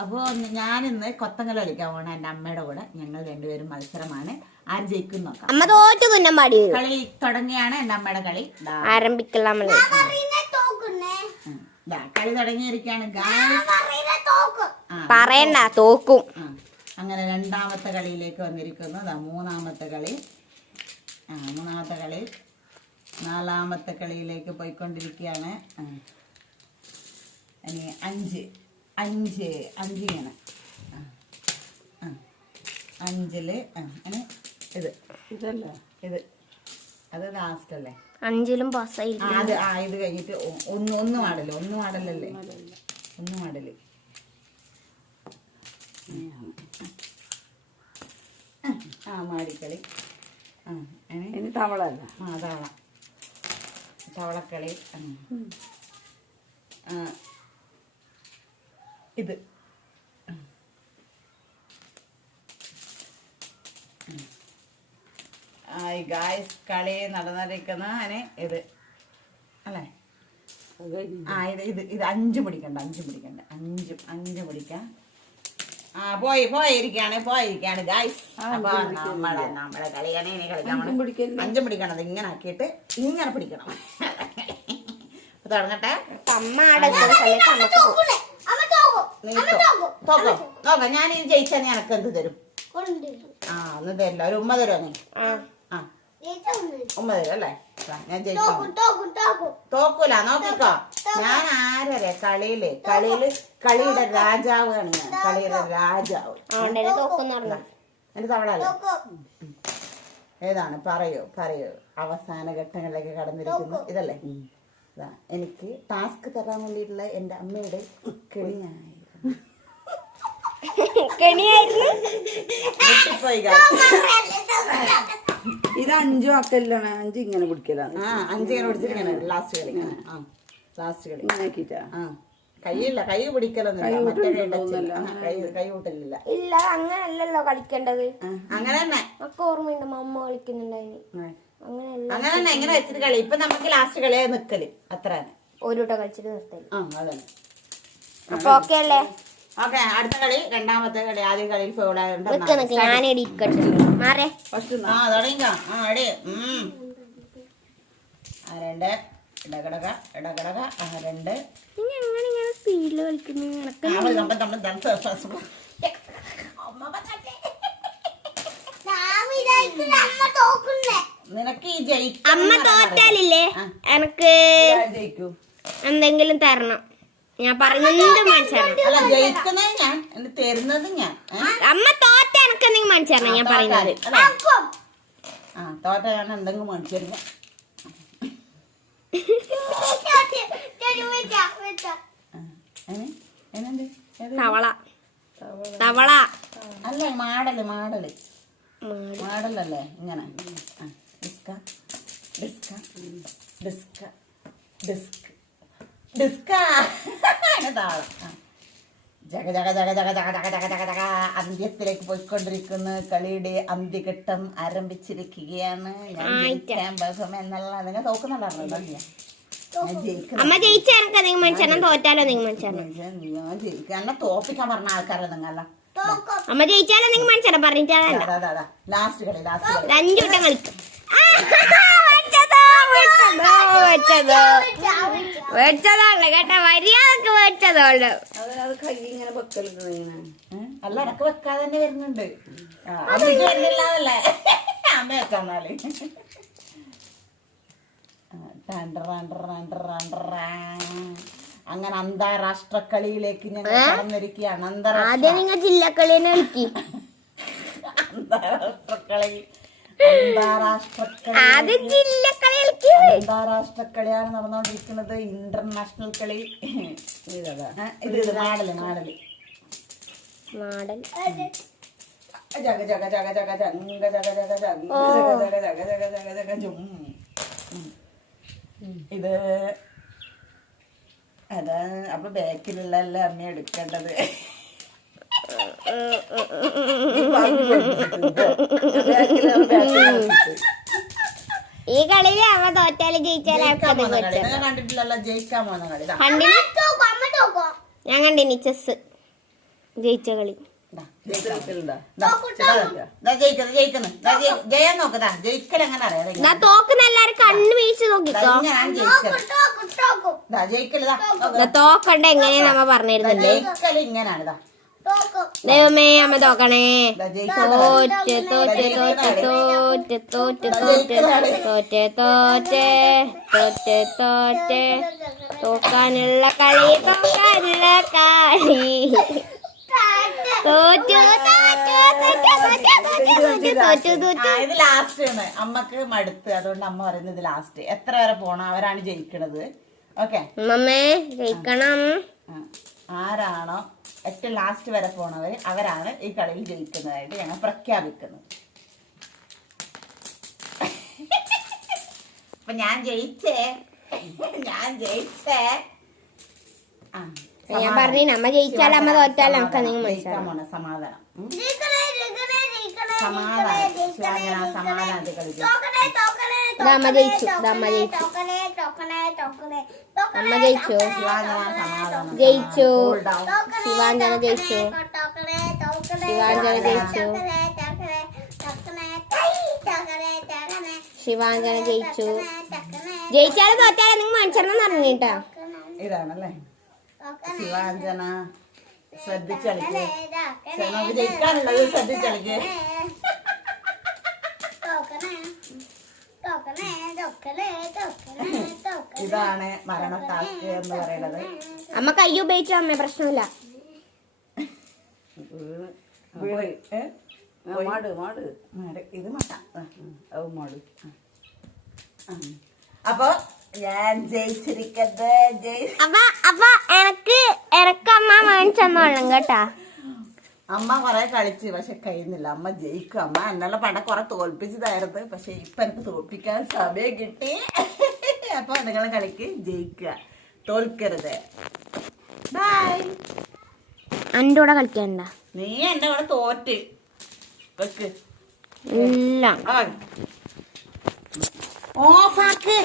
അപ്പോൾ ഞാനിന്ന് കൊത്തങ്കല കളിക്കാൻ പോണ. എന്റെ അമ്മയുടെ കൂടെ. ഞങ്ങൾ രണ്ടുപേരും മത്സരമാണ്. ആര് ജയിക്കും നോക്കാം. അമ്മ തോറ്റ് തുന്നാൻ പാടി കളി തുടങ്ങിയാണ് എന്റെ അമ്മയുടെ കളി. ദാ, ആരംഭിക്കല കളി തുടങ്ങിയിരിക്കാണ് പറയണ്ട തോക്കും. അങ്ങനെ രണ്ടാമത്തെ കളിയിലേക്ക് വന്നിരിക്കുന്നു. ദാ മൂന്നാമത്തെ കളി. ആ മൂന്നാമത്തെ കളി. നാലാമത്തെ കളിയിലേക്ക് പോയിക്കൊണ്ടിരിക്കുകയാണ്. ഇനി അഞ്ച്. അഞ്ച് അഞ്ച് ഇങ്ങനെ ആ. അഞ്ചിൽ ആ, ഇത്. ഇതല്ലേ? ഇത്. അത് ലാസ്റ്റ് അല്ലേ? അഞ്ചിലും ആ, അത് ആ ഇത് കഴിഞ്ഞിട്ട് ഒന്ന് ഒന്ന് മാടൽ ഒന്ന് മാടലല്ലേ ഒന്ന് മാടൽ ആ മാടിക്കളി. ആ ഇനി തവള ആ തവള. തവളക്കളി. ആ. ആ, ഇത്. ആയി ഗായ്സ് കളി നടന്നിരിക്കുന്ന അതിന് ഇത്. അല്ലേ? ആ ഇത് ഇത് ഇത് അഞ്ച് പിടിക്കണ്ട അഞ്ച് പിടിക്കണ്ട. അഞ്ച് അഞ്ച് പിടിക്കാം. ആ പോയി പോയിരിക്കാണ് പോയിരിക്കാണ് ഗായ്സ് അപ്പൊ നമ്മളെ നമ്മളെ കളിയാണ് ഇനി കളിക്കാൻ അഞ്ചും പിടിക്കണം ഇങ്ങനെ ആക്കിയിട്ട് ഇങ്ങനെ പിടിക്കണം. തുടങ്ങട്ടെ അമ്മ അടക്കുന്ന സമയത്ത് അമ്മയ്ക്ക് പോകും നീ തോക്കോ നോക്കാം ഞാൻ ഇത് ജയിച്ചാൽ നീ എനക്ക് എന്ത് തരും? ആ ഒന്ന് തരില്ല ഒരു ഉമ്മ തരുമോ നീ? ആ. ഉമ്മ തരും. അല്ലേ? ഞാൻ ജയിച്ചു തോക്കൂല നോക്കിക്കോ. ഞാൻ ആരല്ലേ കളിയിൽ. കളിയിൽ കളിയുടെ രാജാവാണ് ഞാൻ. കളിയുടെ രാജാവ്. എന്റെ തവളല്ലേ? ഏതാണ്? പറയോ പറയോ. അവസാന ഘട്ടങ്ങളിലേക്ക് കടന്നിരിക്കുന്നു. ഇതല്ലേ? ഇതാ എനിക്ക് ടാസ്ക് തരാൻ വേണ്ടിയിട്ടുള്ള എന്റെ അമ്മയുടെ കെണിയായി കെണിയായിരുന്നു. ഇത് അഞ്ചും ആക്കലാണ് അഞ്ച് ഇങ്ങനെ പിടിക്കലാണ്. ആ അഞ്ചിങ്ങനെ പിടിച്ചിട്ട് ലാസ്റ്റ് കളി. ആ ലാസ്റ്റ് കളി. ഇങ്ങനെ ആക്കിട്ടാ ആ കൈയില്ല കൈ പിടിക്കലൊന്നുമില്ല. മറ്റേ കൈ കൈ കൈ കൂട്ടലില്ല. ഇല്ല അങ്ങനല്ലല്ലോ കളിക്കേണ്ടത്. അങ്ങനെ തന്നെ. ഒക്കെ ഓർമ്മയുണ്ട്. അമ്മ കളിക്കുന്നുണ്ടായി അങ്ങനെ തന്നെ. ഇങ്ങനെ വെച്ചിട്ട് കളി. ഇപ്പൊ നമുക്ക് ലാസ്റ്റ് കളിയായി നിക്കൽ. അത്ര തന്നെ ഒരു വട്ടം കളിച്ചിട്ട് നിർത്തൽ. ആ അതന്നെ. അപ്പൊ ഓക്കെ അല്ലേ? ഓക്കെ അടുത്ത കളി രണ്ടാമത്തെ കളി ആദ്യ കളി ഫൗളായുണ്ട് ഞാനടി മാറേ. ഫസ്റ്റ് ആ തുടങ്ങിക്കാം. ആ അടി ആ രണ്ട്. ഇടകടക ഇടകടക ആ രണ്ട്. സ്പീഡിൽ നിനക്ക് അമ്മ എന്തെങ്കിലും തരണം. ഞാൻ പറഞ്ഞത് മനസ്സിലാക്കണം? ഞാൻ. എന്നിട്ട് തരുന്നത് ഞാൻ. അമ്മ തോറ്റ എനിക്ക് എന്തെങ്കിലും മനസ്സിലാക്കണം ഞാൻ പറയുന്നത്? ആ തോറ്റ ഞാൻ എന്തെങ്കിലും മേടിച്ചിരുന്നു എന്നുണ്ട് തവള. തവള. അല്ല മാടൽ മാടൽ. മാടലല്ലേ? ഇങ്ങനെ. ഡിസ്ക. ഡിസ്ക. ഡിസ്ക. ഡിസ്ക്. ഡിസ്ക. താളം. ജഗ ജഗ ജഗ ജഗ ജഗ ജഗ ജഗ ജഗ ജഗ അന്ത്യത്തിലേക്ക് പോയിക്കൊണ്ടിരിക്കുന്ന. കളിയുടെ അന്ത്യഘട്ടം ആരംഭിച്ചിരിക്കുകയാണ്. ഞാൻ ജയിക്കാൻ എന്നുള്ള നിങ്ങൾ തോക്കുന്നുണ്ടായിരുന്നു? അമ്മ നിങ്ങൾ തോറ്റാലോ നിങ്ങൾ മനസ്സിലാക്കണം ഞാൻ ജയിക്കാൻ തോപ്പിക്കാൻ പറഞ്ഞ ആൾക്കാരെ നിങ്ങളല്ല. അമ്മ ജയിച്ചാലോ നിങ്ങൾ ലാസ്റ്റ് കളി ലാസ്റ്റ് അഞ്ചു വട്ടം കളിക്കും. വെച്ചതോ, വെച്ചതോ, മേടിച്ചതാണല്ലോ കേട്ടോ? മര്യാദയ്ക്ക് മേടിച്ചതുള്ളു അല്ല എനക്ക് വെക്കാതെ തന്നെ വരുന്നുണ്ട്. അങ്ങനെ അന്താരാഷ്ട്ര കളിയിലേക്ക് ഞങ്ങൾ കടന്നിരിക്കുകയാണ്. അന്താരാഷ്ട്ര ജില്ല കളിക്കും അന്താരാഷ്ട്ര കളി അന്താരാഷ്ട്ര കളിയാണ് നടന്നുകൊണ്ടിരിക്കുന്നത് ഇന്റർനാഷണൽ കളി ഇതാ ഇത് മാടൽ മാടൽ ജഗ ജഗ ജഗ ജഗ ജംഗ ജഗ ജഗ ജംഗ ജഗ ജഗ ജഗ ജഗ ജഗ ജഗ ജും ഇത് അത് അപ്പൊ ബാക്കിലുള്ള എല്ലാം അമ്മ എടുക്കേണ്ടത് ഈ കളിയിൽ അവ തോറ്റാൽ ജയിച്ചാലും ഞാൻ കണ്ടിനി ചെസ് ജയിച്ച കളി. കണ്ണു വീഴ്ച നോക്കിക്കോ തോക്കണ്ട എങ്ങനെയാ നമ്മ പറഞ്ഞിരുന്നല്ലേ ദൈവമേ അമ്മ തോക്കണേ. തോറ്റ് തോറ്റ് തോറ്റ് തോറ്റ് തോറ്റ് തോറ്റ് തോറ്റ് തോറ്റ് തോറ്റ് തോറ്റ് തോക്കാനുള്ള കളി തോക്കാനുള്ള കളി. തോറ്റു ലാസ്റ്റ് ആണ്. അമ്മയ്ക്ക് മടുത്ത്. അതുകൊണ്ട് അമ്മ പറയുന്നത് ലാസ്റ്റ് എത്ര വരെ പോണം? അവരാണ് ജയിക്കണത്. ഓക്കെ മമ്മേ ജയിക്കണം. ആരാണോ ഏറ്റവും ലാസ്റ്റ് വരെ പോണവർ അവരാണ് ഈ കളിയിൽ ജയിക്കുന്നതായിട്ട് ഞങ്ങൾ പ്രഖ്യാപിക്കുന്നത്. അപ്പൊ ഞാൻ ജയിച്ചേ. ഞാൻ ജയിച്ചേ. ആ, ഞാൻ പറഞ്ഞു നമ്മ ജയിച്ചാൽ അമ്മ തോറ്റാൽ നമുക്ക് സമാധാനം. എന്തെങ്കിലും മനസ്സിലാവും സമാധാനം. സമാധാനം. ദാ അമ്മ ജയിച്ചു ദാ അമ്മ ജയിച്ചു. അമ്മ ജയിച്ചു. ജയിച്ചു. ശിവാഞ്ജന ജയിച്ചു. ശിവാഞ്ജന ജയിച്ചു. ശിവാഞ്ജന ജയിച്ചു. ജയിച്ചാലും തോറ്റാലും നിങ്ങൾ മനസ്സിലെന്ന് അറിഞ്ഞിട്ടാ ഇതാണല്ലേ? ശിവാഞ്ജന ശ്രദ്ധിച്ചളിക്ക് ജയിക്കാനുള്ളത് ശ്രദ്ധിച്ചളിക്ക് ഇതാണ് മരണത്താക്ക് എന്ന് പറയുന്നത്. അമ്മ കൈ ഉപയോഗിച്ചു അമ്മ? പ്രശ്നമില്ല. മാട് മാട്. ഇത് മട്ട. ആ. അത് മാട്. ആ. അപ്പൊ ഞാൻ ജയിച്ചിരിക്കുന്നത് ജയി അപ്പൊ അപ്പൊ എനക്ക് എനക്കമ്മ മേടിച്ചെന്നോളും കേട്ടാ. അമ്മ കുറെ കളിച്ച് പക്ഷെ കഴിയുന്നില്ല. അമ്മ ജയിക്കും. അമ്മ എന്നുള്ള പടം കുറെ തോൽപ്പിച്ചതായിരുന്നു. പക്ഷെ ഇപ്പൊ എനിക്ക് തോൽപ്പിക്കാൻ സമയം കിട്ടി. അപ്പൊ നിങ്ങൾ കളിക്ക് ജയിക്കുക. തോൽക്കരുത്. ബൈ എന്റെ കൂടെ കളിക്കണ്ട നീ എന്റെ കൂടെ തോറ്റ്. വെക്ക്. ഇല്ല. ഓഫാക്ക്